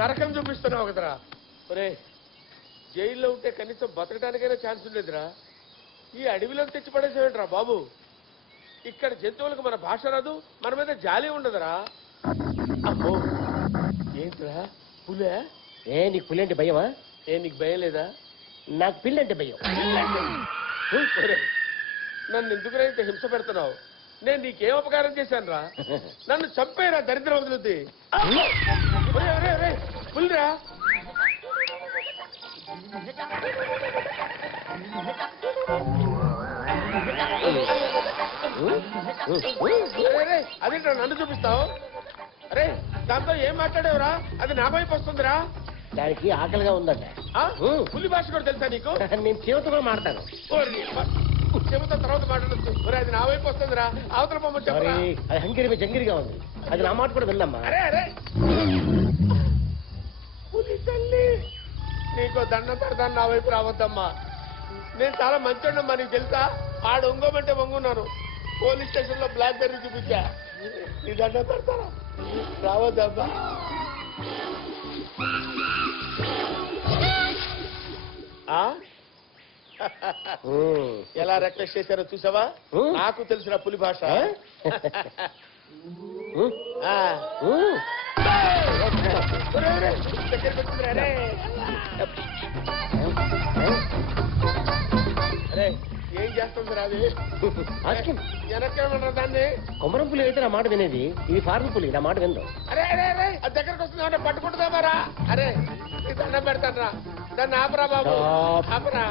నరకం చూపిస్తున్నావు కదరా. ఒరే జైల్లో ఉంటే కనీసం బతకడానికైనా ఛాన్స్ ఉండేదిరా. ఈ అడవిలోకి తెచ్చి పడేసేవేంట్రా బాబు. ఇక్కడ జంతువులకు మన భాష రాదు, మన మీద జాలి ఉండదురా. అమ్మో ఏంట్రా పులే? నీకు పులి అంటే భయమా? నీకు భయం లేదా? నాకు పిల్లి అంటే భయం. నన్ను ఎందుకురా ఇంత హింస పెడుతున్నావు? నేను నీకేం ఉపకారం చేశాను రా? నన్ను చంపేరా దరిద్రం వదులుద్ది. పులిరా అదేంట్రా నన్ను చూపిస్తావు? అరే దాంతో ఏం మాట్లాడేవరా? అది నా వైపు వస్తుందిరా. దానికి ఆకలిగా ఉందంట. పులి భాష కూడా తెలుసా నీకు? నేను చెవితో కూడా మాట్లాడతాను. చెబుతా తర్వాత మాట్లాడచ్చు. అది నా వైపు వస్తుందిరా. అవతల పొమ్మ చెప్పరా. అది హంగిరి జంగిరిగా ఉంది. అది నా మాట కూడా విందమ్మా. అరే అరే పులి తల్లి నీకో దండం పెడతాను, నా వైపు రావద్దమ్మా. నేను చాలా మంచోడమ్మా, నీకు తెలుసా? ఆడు ఒంగోమంటే వంగున్నాను. పోలీస్ స్టేషన్ లో బ్లాక్ బెర్రీ చూపించా. నీ దండం పెడతాను, రావద్దమ్మా. ఎలా రిక్వెస్ట్ చేశారో చూసావా? నాకు తెలిసిన పులి భాష. అరే ఏం చేస్తుంది రాది? వెనక్కేమన్నా దాన్ని? కొమరం పులి అయితే నా మాట వినేది, ఇది ఫారెన్ పులి నా మాట విందు. అరే అరే అరే అది దగ్గరకు వస్తుంది, పట్టుకుంటుందామారా? అరే దండం పెడతాను రా, దాన్ని ఆపరా బాబు, ఆపరా.